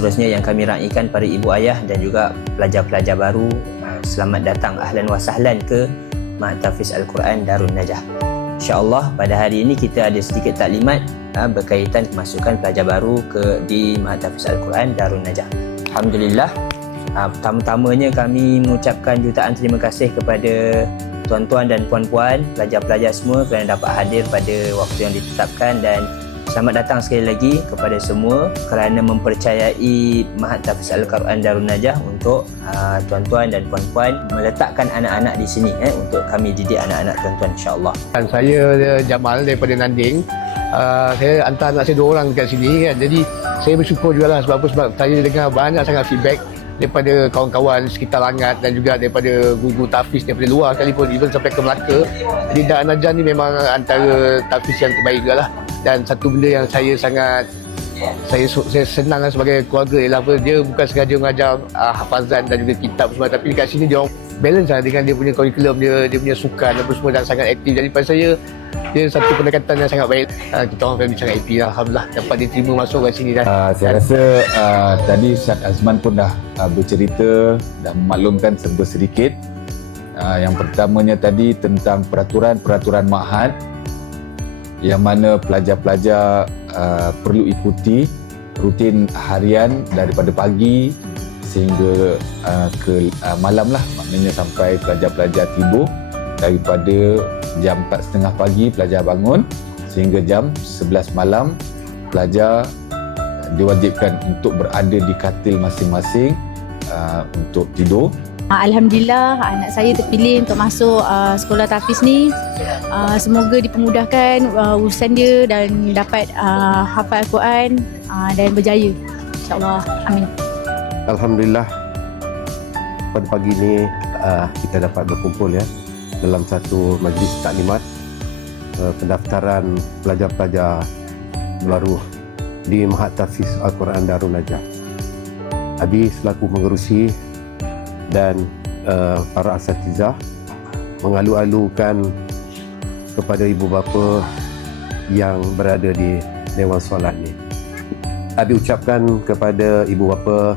seterusnya yang kami raikan pada ibu ayah dan juga pelajar-pelajar baru, selamat datang, ahlan wa sahlan ke Ma'had Tahfiz Al-Quran Darun Najah. InsyaAllah pada hari ini kita ada sedikit taklimat berkaitan kemasukan pelajar baru di Ma'had Tahfiz Al-Quran Darun Najah. Alhamdulillah, pertama-tamanya kami mengucapkan jutaan terima kasih kepada tuan-tuan dan puan-puan, pelajar-pelajar semua kerana dapat hadir pada waktu yang ditetapkan, dan selamat datang sekali lagi kepada semua kerana mempercayai Ma'had Tahfiz Al-Quran Darun Najah untuk tuan-tuan dan puan-puan meletakkan anak-anak di sini untuk kami didik anak-anak tuan-tuan, insya-Allah. Dan saya Jamal daripada Nanding. Saya hantar anak saya 2 orang kat sini kan. Jadi saya bersyukur jugalah sebab saya dengar banyak sangat feedback daripada kawan-kawan sekitar Langat dan juga daripada guru tahfiz daripada luar sekalipun, even sampai ke Melaka. Jadi Darun Najah ni memang antara tahfiz yang terbaik juga lah. Dan satu benda yang saya sangat saya senang sebagai keluarga ialah apa, dia bukan sengaja mengajar hafazan dan juga kitab semua, tapi dekat sini dia orang balance lah dengan dia punya kurikulum, dia punya sukan apa semua dan sangat aktif. Jadi pada saya dia satu pendekatan yang sangat baik. Kita orang family sangat happy lah, alhamdulillah dapat diterima masuk kat sini dah. Saya rasa tadi Ustaz Azman pun dah bercerita dan memaklumkan serba sedikit. Yang pertamanya tadi tentang peraturan Ma'had yang mana pelajar-pelajar perlu ikuti rutin harian daripada pagi sehingga ke malam lah, maknanya sampai pelajar-pelajar tidur. Daripada jam 4.30 pagi pelajar bangun sehingga jam 11 malam pelajar diwajibkan untuk berada di katil masing-masing untuk tidur. Alhamdulillah anak saya terpilih untuk masuk sekolah tahfiz ni. Semoga dipermudahkan urusan dia dan dapat hafal Al-Quran dan berjaya, insyaAllah. Amin. Alhamdulillah pada pagi ni kita dapat berkumpul dalam satu majlis taklimat pendaftaran pelajar-pelajar baru di Ma'had Tahfiz Al-Quran Darun Najah. Abi selaku pengerusi dan para asatizah mengalu-alukan kepada ibu bapa yang berada di Dewan Solat ni. Abi ucapkan kepada ibu bapa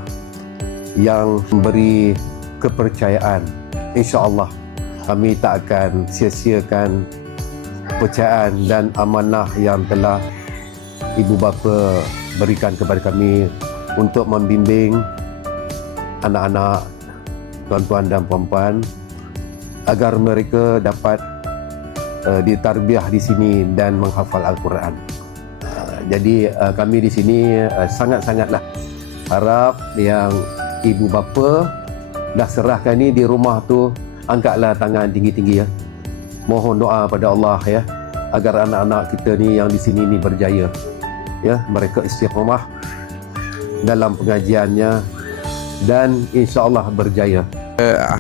yang memberi kepercayaan, insya-Allah kami tak akan sia-siakan kepercayaan dan amanah yang telah ibu bapa berikan kepada kami untuk membimbing anak-anak tuan-tuan dan puan-puan agar mereka dapat ditarbiyah di sini dan menghafal Al-Quran. Jadi kami di sini sangat-sangatlah harap yang ibu bapa dah serahkan ni di rumah tu, angkatlah tangan tinggi-tinggi mohon doa pada Allah agar anak-anak kita ni yang di sini ni berjaya mereka istiqamah dalam pengajiannya dan insya-Allah berjaya.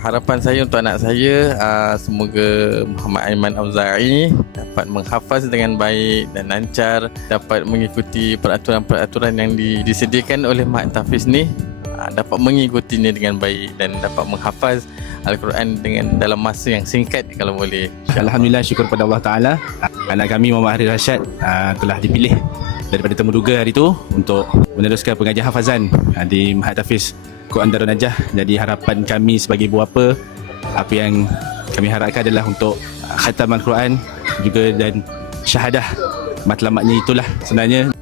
Harapan saya untuk anak saya semoga Muhammad Aiman Auza'i dapat menghafaz dengan baik dan lancar, dapat mengikuti peraturan-peraturan yang disediakan oleh Ma'had Tahfiz ni, dapat mengikutinya dengan baik dan dapat menghafaz Al-Quran dalam masa yang singkat kalau boleh. Alhamdulillah, syukur pada Allah Ta'ala, anak kami Muhammad Harith Rashad telah dipilih daripada temuduga hari itu untuk meneruskan pengajian hafazan di Ma'had Tahfiz Al-Quran Darun Najah. Jadi harapan kami sebagai ibu bapa, apa yang kami harapkan adalah untuk khatam Al-Quran juga dan syahadah. Matlamatnya itulah sebenarnya.